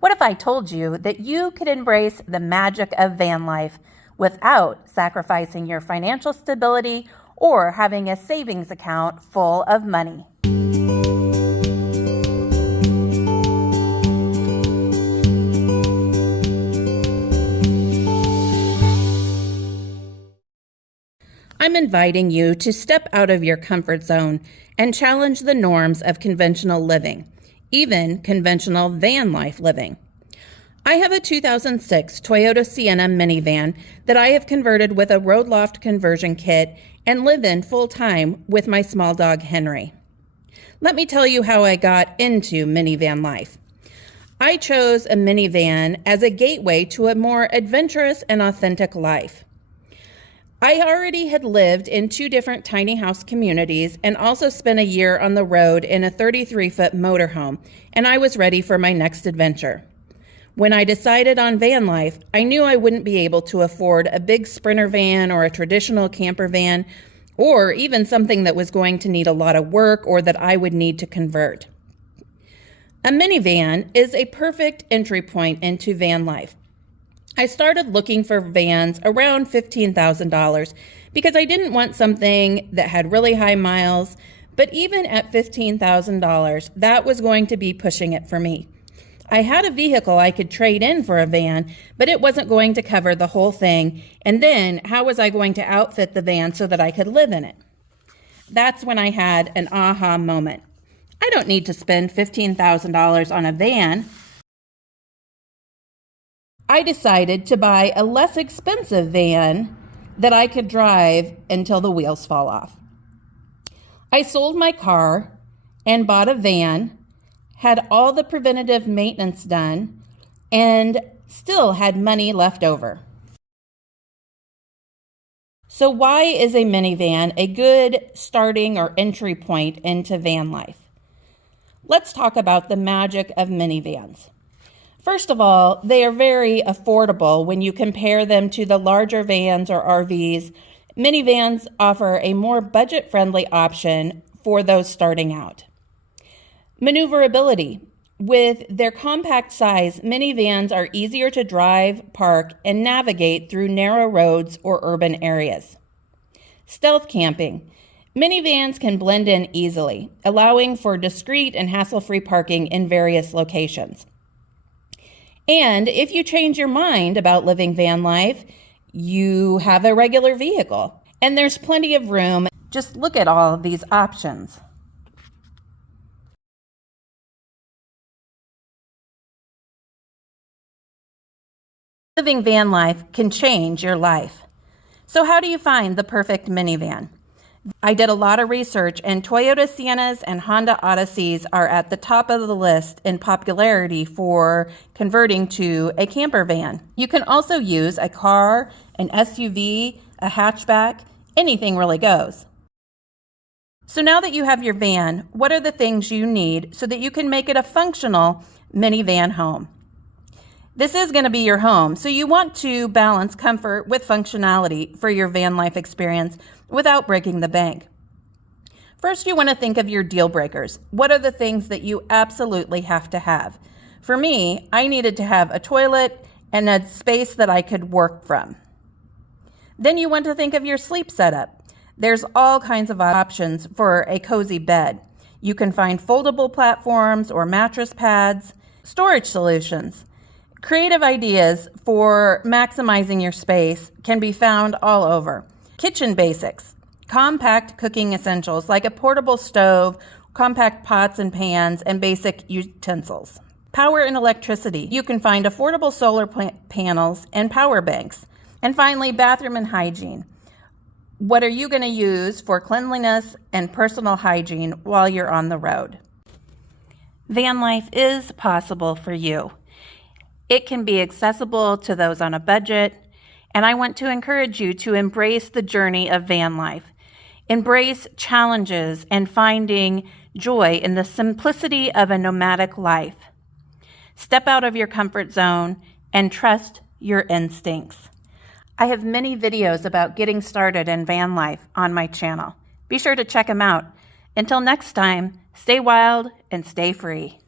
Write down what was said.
What if I told you that you could embrace the magic of van life without sacrificing your financial stability or having a savings account full of money? I'm inviting you to step out of your comfort zone and challenge the norms of conventional living, even conventional van life living. I have a 2006 Toyota Sienna minivan that I have converted with a Roadloft conversion kit and live in full-time with my small dog Henry. Let me tell you how I got into minivan life. I chose a minivan as a gateway to a more adventurous and authentic life. I already had lived in 2 different tiny house communities and also spent a year on the road in a 33-foot motorhome, and I was ready for my next adventure. When I decided on van life, I knew I wouldn't be able to afford a big Sprinter van or a traditional camper van, or even something that was going to need a lot of work or that I would need to convert. A minivan is a perfect entry point into van life. I started looking for vans around $15,000 because I didn't want something that had really high miles, but even at $15,000, that was going to be pushing it for me. I had a vehicle I could trade in for a van, but it wasn't going to cover the whole thing, and then how was I going to outfit the van so that I could live in it? That's when I had an aha moment. I don't need to spend $15,000 on a van. I decided to buy a less expensive van that I could drive until the wheels fall off. I sold my car and bought a van, had all the preventative maintenance done, and still had money left over. So why is a minivan a good starting or entry point into van life? Let's talk about the magic of minivans. First of all, they are very affordable when you compare them to the larger vans or RVs. Minivans offer a more budget-friendly option for those starting out. Maneuverability. With their compact size, minivans are easier to drive, park, and navigate through narrow roads or urban areas. Stealth camping. Minivans can blend in easily, allowing for discreet and hassle-free parking in various locations. And if you change your mind about living van life, you have a regular vehicle, and there's plenty of room. Just look at all of these options. Living van life can change your life. So how do you find the perfect minivan? I did a lot of research, and Toyota Siennas and Honda Odysseys are at the top of the list in popularity for converting to a camper van. You can also use a car, an SUV, a hatchback, anything really goes. So now that you have your van, what are the things you need so that you can make it a functional minivan home? This is going to be your home, so you want to balance comfort with functionality for your van life experience without breaking the bank. First, you want to think of your deal breakers. What are the things that you absolutely have to have? For me, I needed to have a toilet and a space that I could work from. Then you want to think of your sleep setup. There's all kinds of options for a cozy bed. You can find foldable platforms or mattress pads, storage solutions. Creative ideas for maximizing your space can be found all over. Kitchen basics, compact cooking essentials like a portable stove, compact pots and pans, and basic utensils. Power and electricity. You can find affordable solar panels and power banks. And finally, bathroom and hygiene. What are you going to use for cleanliness and personal hygiene while you're on the road? Van life is possible for you. It can be accessible to those on a budget, and I want to encourage you to embrace the journey of van life. Embrace challenges and finding joy in the simplicity of a nomadic life. Step out of your comfort zone and trust your instincts. I have many videos about getting started in van life on my channel. Be sure to check them out. Until next time, stay wild and stay free.